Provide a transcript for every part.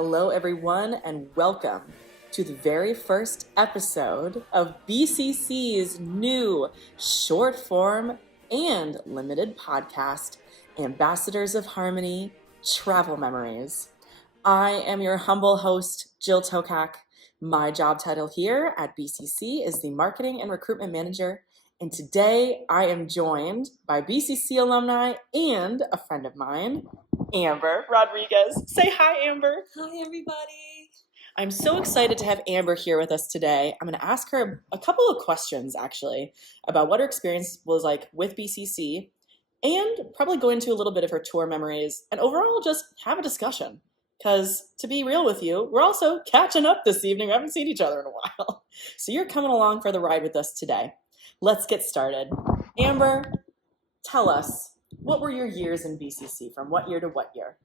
Hello, everyone, and welcome to the very first episode of BCC's new short form and limited podcast, Ambassadors of Harmony Travel Memories. I am your humble host, Jill Tokac. My job title here at BCC is the Marketing and Recruitment Manager, and today I am joined by BCC alumni and a friend of mine, Amber Rodriguez. Say hi, Amber. Hi, everybody. I'm so excited to have Amber here with us today. I'm going to ask her a couple of questions, actually, about what her experience was like with BCC and probably go into a little bit of her tour memories and overall just have a discussion. Because to be real with you, we're also catching up this evening. We haven't seen each other in a while. So you're coming along for the ride with us today. Let's get started. Amber, tell us, what were your years in BCC? From what year to what year?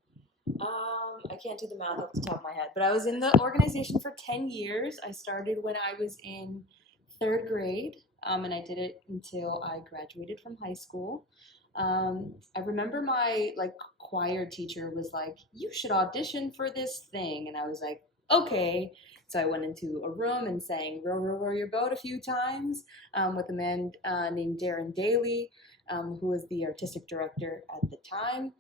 I can't do the math off the top of my head, but I was in the organization for 10 years. I started when I was in third grade, and I did it until I graduated from high school. I remember my choir teacher was like, "You should audition for this thing," and I was like, "Okay." So I went into a room and sang "Row, Row, Row Your Boat" a few times with a man named Darren Daly, who was the artistic director at the time.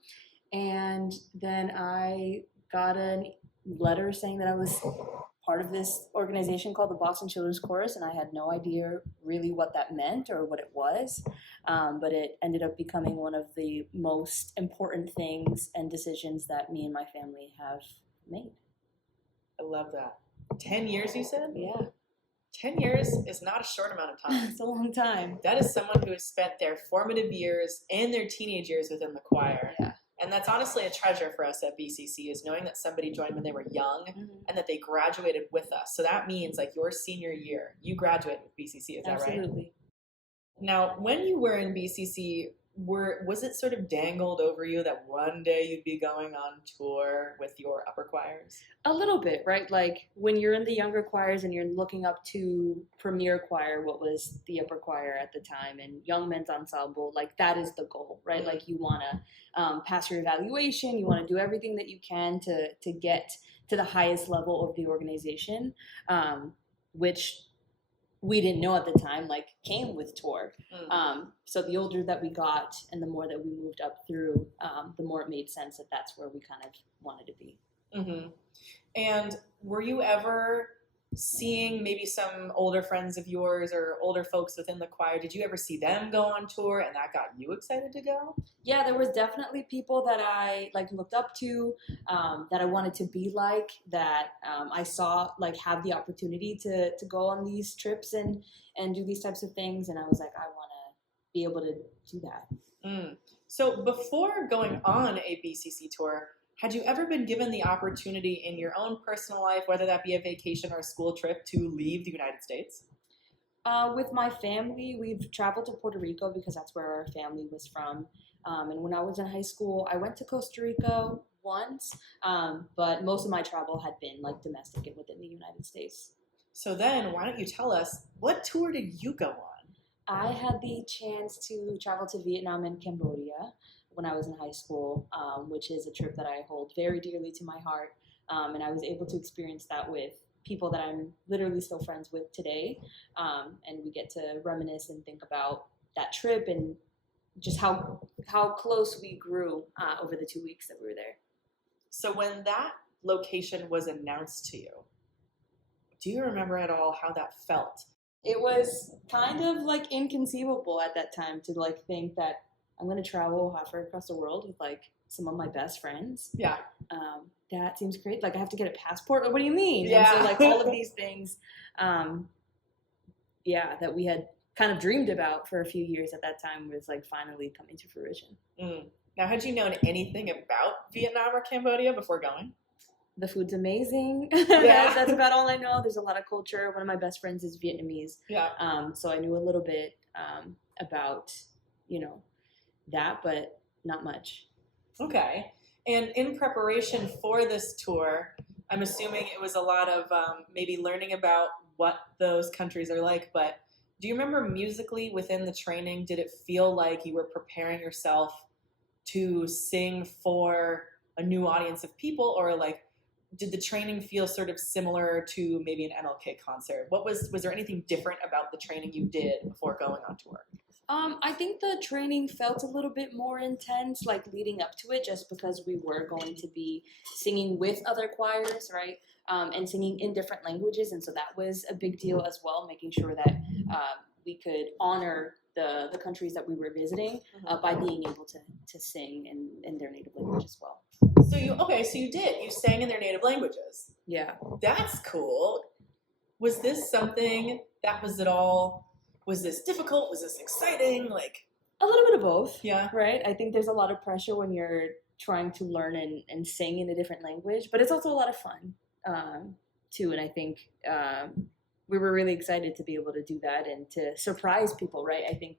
And then I got a letter saying that I was part of this organization called the Boston Children's Chorus, and I had no idea really what that meant or what it was. But it ended up becoming one of the most important things and decisions that me and my family have made. I love that. 10 years, you said? Yeah. 10 years is not a short amount of time. It's a long time. That is someone who has spent their formative years and their teenage years within the choir. Yeah. And that's honestly a treasure for us at BCC, is knowing that somebody joined when they were young and that they graduated with us. So that means your senior year, you graduated with BCC, is that right? Absolutely. Now, when you were in BCC, was it sort of dangled over you that one day you'd be going on tour with your upper choirs? A little bit, right? Like when you're in the younger choirs and you're looking up to premier choir, what was the upper choir at the time, and young men's ensemble, that is the goal, right? Mm-hmm. You want to pass your evaluation, you want to do everything that you can to get to the highest level of the organization, which we didn't know at the time, came with tour. Mm-hmm. So the older that we got and the more that we moved up through, the more it made sense that that's where we kind of wanted to be. Mm-hmm. And were you ever seeing maybe some older friends of yours or older folks within the choir? Did you ever see them go on tour and that got you excited to go? Yeah, there was definitely people that I looked up to, that I wanted to be like, that I saw have the opportunity to go on these trips and do these types of things, and I was like, I want to be able to do that. So before going on a BCC tour, had you ever been given the opportunity in your own personal life, whether that be a vacation or a school trip, to leave the United States? With my family, we've traveled to Puerto Rico because that's where our family was from. And when I was in high school, I went to Costa Rica once, but most of my travel had been domestic and within the United States. So then, why don't you tell us, what tour did you go on? I had the chance to travel to Vietnam and Cambodia when I was in high school, which is a trip that I hold very dearly to my heart. And I was able to experience that with people that I'm literally still friends with today. And we get to reminisce and think about that trip and just how close we grew over the 2 weeks that we were there. So when that location was announced to you, do you remember at all how that felt? It was kind of inconceivable at that time to think that I'm going to travel halfway across the world with some of my best friends. Yeah. That seems great. I have to get a passport. What do you mean? Yeah. And so all of these things, that we had kind of dreamed about for a few years at that time was finally coming to fruition. Now, had you known anything about Vietnam or Cambodia before going? The food's amazing. Yeah. That's about all I know. There's a lot of culture. One of my best friends is Vietnamese. Yeah. So I knew a little bit about, that, but not much. Okay. And in preparation for this tour, I'm assuming it was a lot of maybe learning about what those countries are like, but do you remember musically within the training, did it feel like you were preparing yourself to sing for a new audience of people, or did the training feel sort of similar to maybe an MLK concert? Was there anything different about the training you did before going on tour? I think the training felt a little bit more intense, like leading up to it, just because we were going to be singing with other choirs, right? And singing in different languages. And so that was a big deal as well, making sure that we could honor the countries that we were visiting by being able to sing in their native language as well. So you sang in their native languages. Yeah. That's cool. Was this something that was this difficult? Was this exciting? Like a little bit of both. Yeah. Right? I think there's a lot of pressure when you're trying to learn and sing in a different language, but it's also a lot of fun too. And I think we were really excited to be able to do that and to surprise people, right? I think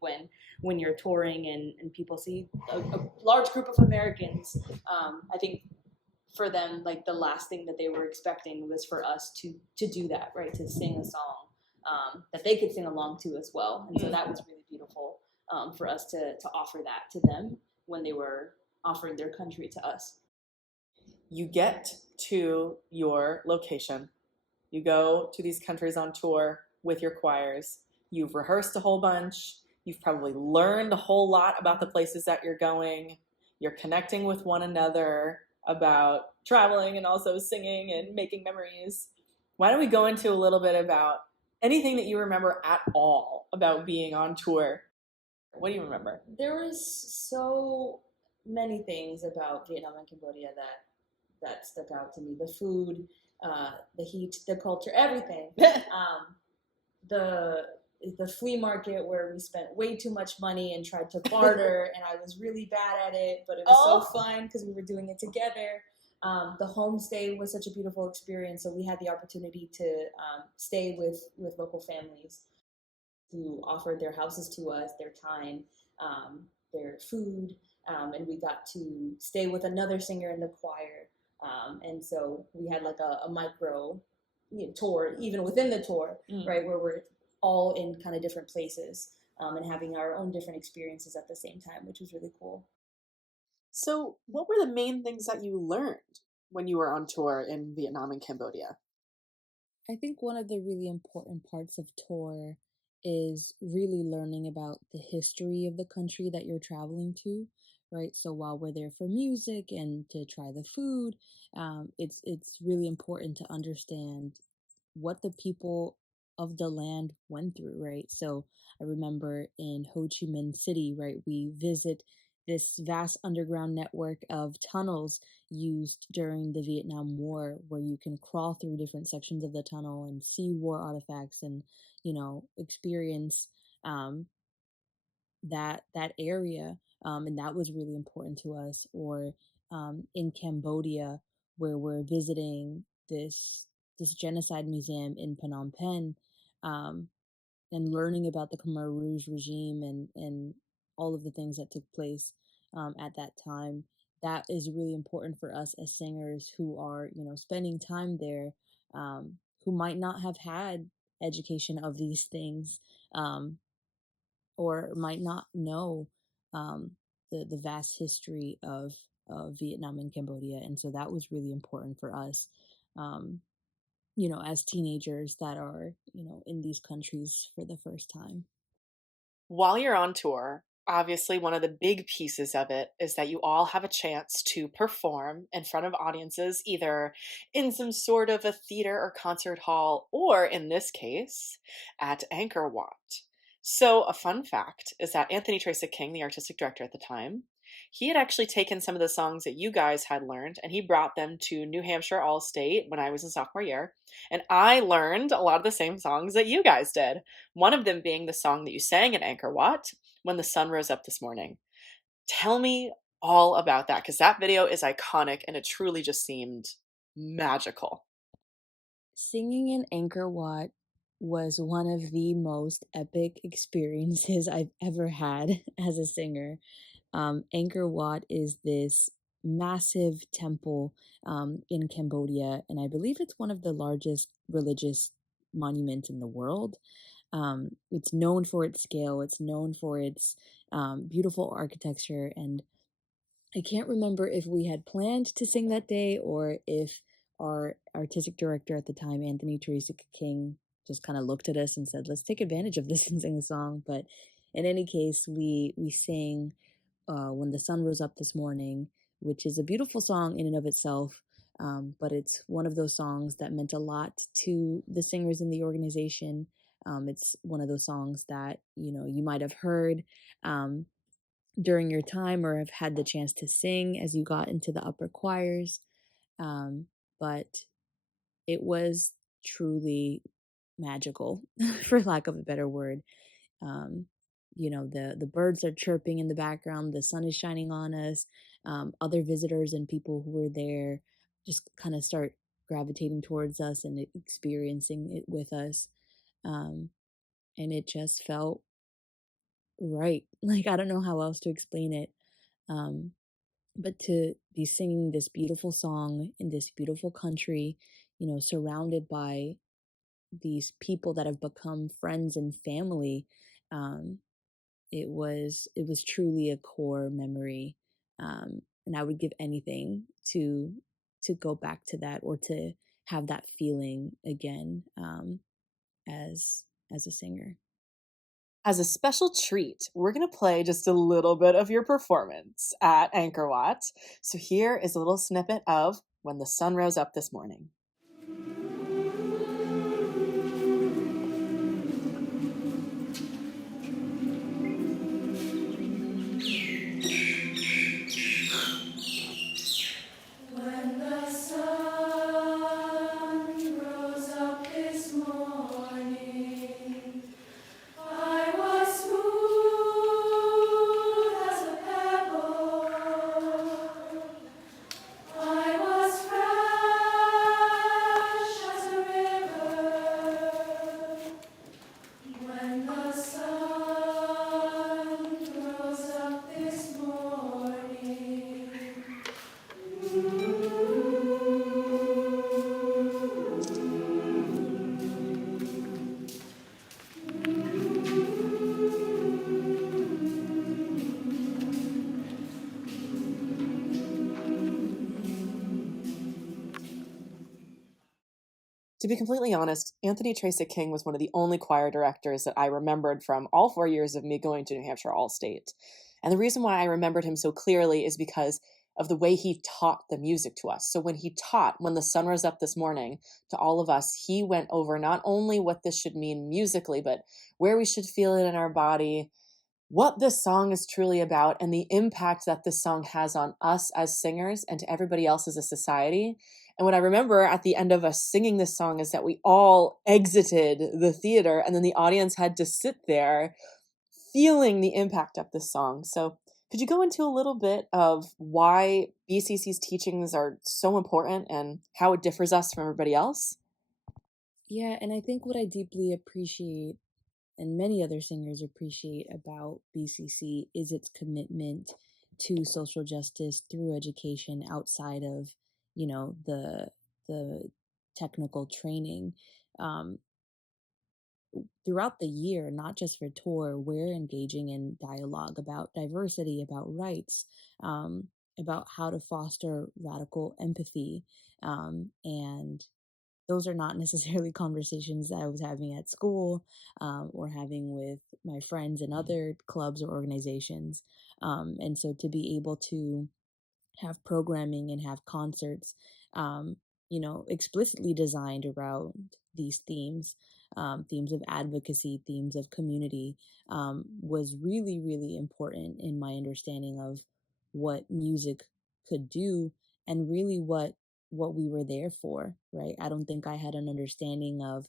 when you're touring and people see a large group of Americans, I think for them, like the last thing that they were expecting was for us to do that, right? To sing a song that they could sing along to as well. And so that was really beautiful for us to offer that to them when they were offering their country to us. You get to your location. You go to these countries on tour with your choirs. You've rehearsed a whole bunch. You've probably learned a whole lot about the places that you're going. You're connecting with one another about traveling and also singing and making memories. Why don't we go into a little bit about anything that you remember at all about being on tour? What do you remember? There was so many things about Vietnam and Cambodia that stuck out to me. The food, the heat, the culture, everything. The flea market where we spent way too much money and tried to barter, and I was really bad at it, but it was so fun because we were doing it together. The homestay was such a beautiful experience, so we had the opportunity to stay with local families who offered their houses to us, their time, their food, and we got to stay with another singer in the choir. And so we had like a micro tour, even within the tour, right, where we're all in kind of different places and having our own different experiences at the same time, which was really cool. So what were the main things that you learned when you were on tour in Vietnam and Cambodia? I think one of the really important parts of tour is really learning about the history of the country that you're traveling to, right? So while we're there for music and to try the food, it's really important to understand what the people of the land went through, right? So I remember in Ho Chi Minh City, right, we visit this vast underground network of tunnels used during the Vietnam War, where you can crawl through different sections of the tunnel and see war artifacts and, experience that area. And that was really important to us. Or in Cambodia, where we're visiting this genocide museum in Phnom Penh, um, and learning about the Khmer Rouge regime and all of the things that took place at that time. That is really important for us as singers who are, spending time there, who might not have had education of these things, or might not know the vast history of Vietnam and Cambodia. And so that was really important for us, as teenagers that are, in these countries for the first time. While you're on tour, obviously one of the big pieces of it is that you all have a chance to perform in front of audiences, either in some sort of a theater or concert hall, or in this case, at Angkor Wat. So a fun fact is that Anthony Tracy King, the artistic director at the time, he had actually taken some of the songs that you guys had learned and he brought them to New Hampshire All State when I was in sophomore year. And I learned a lot of the same songs that you guys did. One of them being the song that you sang at Angkor Wat, When the Sun Rose Up This Morning. Tell me all about that, because that video is iconic and it truly just seemed magical. Singing in Angkor Wat was one of the most epic experiences I've ever had as a singer. Angkor Wat is this massive temple in Cambodia, and I believe it's one of the largest religious monuments in the world. It's known for its scale, it's known for its beautiful architecture, and I can't remember if we had planned to sing that day or if our artistic director at the time, Anthony Teresa King, just kind of looked at us and said, let's take advantage of this and sing a song. But in any case, we sang When the Sun Rose Up This Morning, which is a beautiful song in and of itself. But it's one of those songs that meant a lot to the singers in the organization. It's one of those songs that, you might have heard during your time or have had the chance to sing as you got into the upper choirs. But it was truly magical, for lack of a better word. Um, the birds are chirping in the background, the sun is shining on us. Other visitors and people who were there just kind of start gravitating towards us and experiencing it with us. Um, and it just felt right. Like, I don't know how else to explain it. Um, but to be singing this beautiful song in this beautiful country, surrounded by these people that have become friends and family, um, it was truly a core memory, and I would give anything to go back to that or to have that feeling again, as a singer. As a special treat, we're going to play just a little bit of your performance at Anchor Watt. So here is a little snippet of When the Sun Rose Up This Morning. When the sun rose up this morning, I was smooth as a pebble. I was fresh as a river. When the sun rose up this morning. To be completely honest, Anthony Tracy King was one of the only choir directors that I remembered from all 4 years of me going to New Hampshire All-State. And the reason why I remembered him so clearly is because of the way he taught the music to us. So when he taught When the Sun Rose Up This Morning to all of us, he went over not only what this should mean musically, but where we should feel it in our body, what this song is truly about, and the impact that this song has on us as singers and to everybody else as a society. And what I remember at the end of us singing this song is that we all exited the theater and then the audience had to sit there feeling the impact of this song. So could you go into a little bit of why BCC's teachings are so important and how it differs us from everybody else? Yeah, and I think what I deeply appreciate and many other singers appreciate about BCC is its commitment to social justice through education outside of, the technical training. Um, Throughout the year, not just for tour, we're engaging in dialogue about diversity, about rights, about how to foster radical empathy, and those are not necessarily conversations that I was having at school, or having with my friends in other clubs or organizations. And so to be able to have programming and have concerts, um, explicitly designed around these themes, themes of advocacy, themes of community, was really, really important in my understanding of what music could do and really what we were there for, right? I don't think I had an understanding of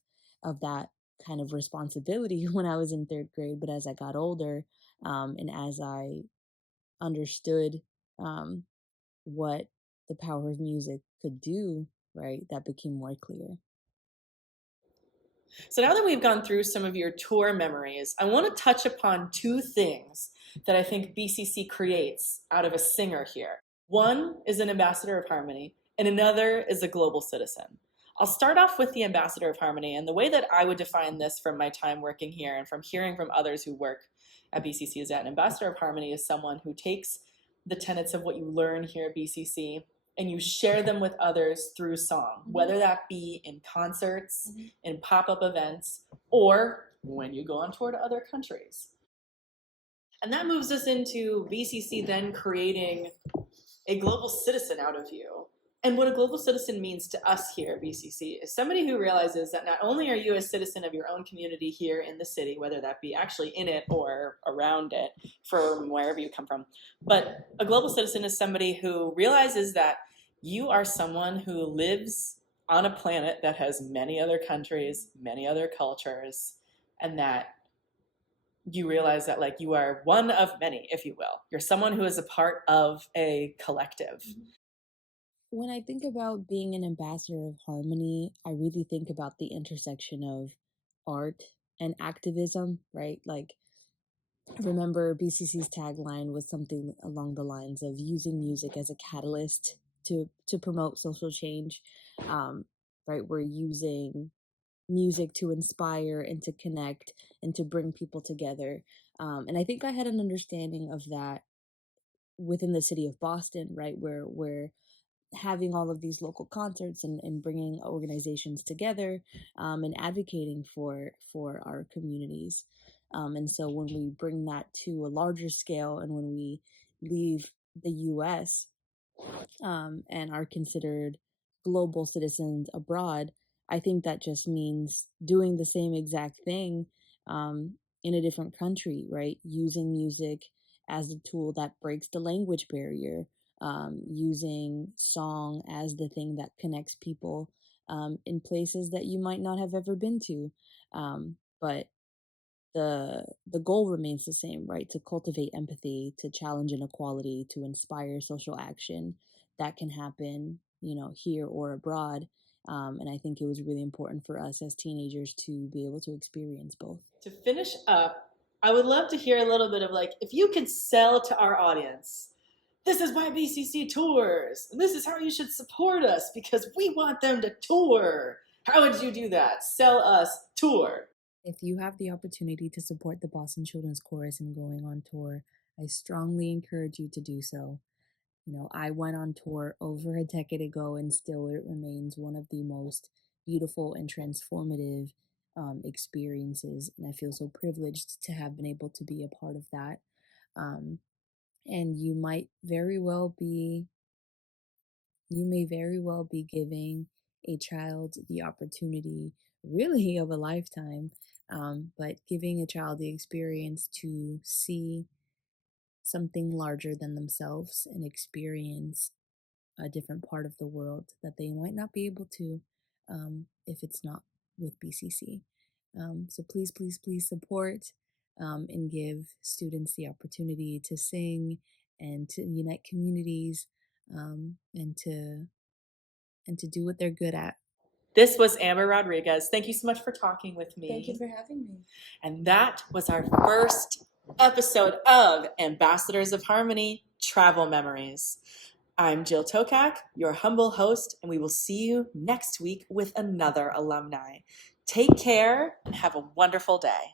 that kind of responsibility when I was in third grade, but as I got older, and as I understood, um, what the power of music could do, right, that became more clear. So now that we've gone through some of your tour memories, I want to touch upon two things that I think BCC creates out of a singer here. One is an ambassador of harmony, and another is a global citizen. I'll start off with the ambassador of harmony, and the way that I would define this from my time working here and from hearing from others who work at BCC is that an ambassador of harmony is someone who takes the tenets of what you learn here at BCC and you share them with others through song, whether that be in concerts, in pop-up events, or when you go on tour to other countries. And that moves us into BCC then creating a global citizen out of you. And what a global citizen means to us here at BCC is somebody who realizes that not only are you a citizen of your own community here in the city, whether that be actually in it or around it from wherever you come from, but a global citizen is somebody who realizes that you are someone who lives on a planet that has many other countries, many other cultures, and that you realize that like you are one of many, if you will. You're someone who is a part of a collective. When I think about being an ambassador of harmony, I really think about the intersection of art and activism, right? Like, I remember BCC's tagline was something along the lines of using music as a catalyst to promote social change. Right? We're using music to inspire and to connect and to bring people together. And I think I had an understanding of that within the city of Boston, right? Where we're having all of these local concerts and bringing organizations together and advocating for our communities. And so when we bring that to a larger scale and when we leave the US and are considered global citizens abroad, I think that just means doing the same exact thing in a different country, right? Using music as a tool that breaks the language barrier, using song as the thing that connects people in places that you might not have ever been to. But the goal remains the same, right? To cultivate empathy, to challenge inequality, to inspire social action that can happen, here or abroad. And I think it was really important for us as teenagers to be able to experience both. To finish up, I would love to hear a little bit of like, if you could sell to our audience, this is why BCC tours, and this is how you should support us because we want them to tour. How would you do that? Sell us, tour. If you have the opportunity to support the Boston Children's Chorus in going on tour, I strongly encourage you to do so. I went on tour over a decade ago and still it remains one of the most beautiful and transformative experiences. And I feel so privileged to have been able to be a part of that. And you may very well be giving a child the opportunity really of a lifetime, but giving a child the experience to see something larger than themselves and experience a different part of the world that they might not be able to if it's not with BCC. So please, please, please support and give students the opportunity to sing and to unite communities and to do what they're good at. This was Amber Rodriguez. Thank you so much for talking with me. Thank you for having me. And that was our first episode of Ambassadors of Harmony Travel Memories. I'm Jill Tokac, your humble host, and we will see you next week with another alumni. Take care and have a wonderful day.